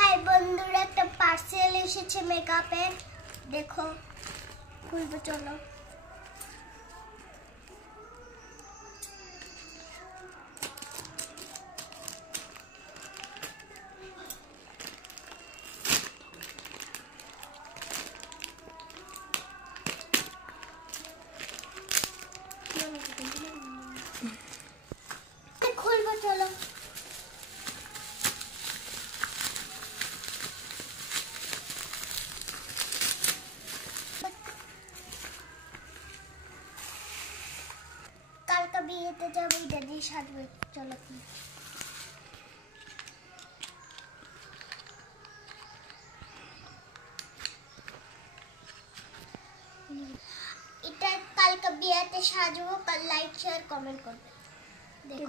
হাই বন্ধুরা, একটা পার্সেল এসেছে মেকআপের। দেখো, খুলবো, চলো। খুলবো, চলো। কালকে বিয়েতে যাবো, এটা দিয়ে সাজবে, চলো। এটা কালকে বিয়েতে সাজবো, কাল লাইক শেয়ার কমেন্ট করবে। দেখো।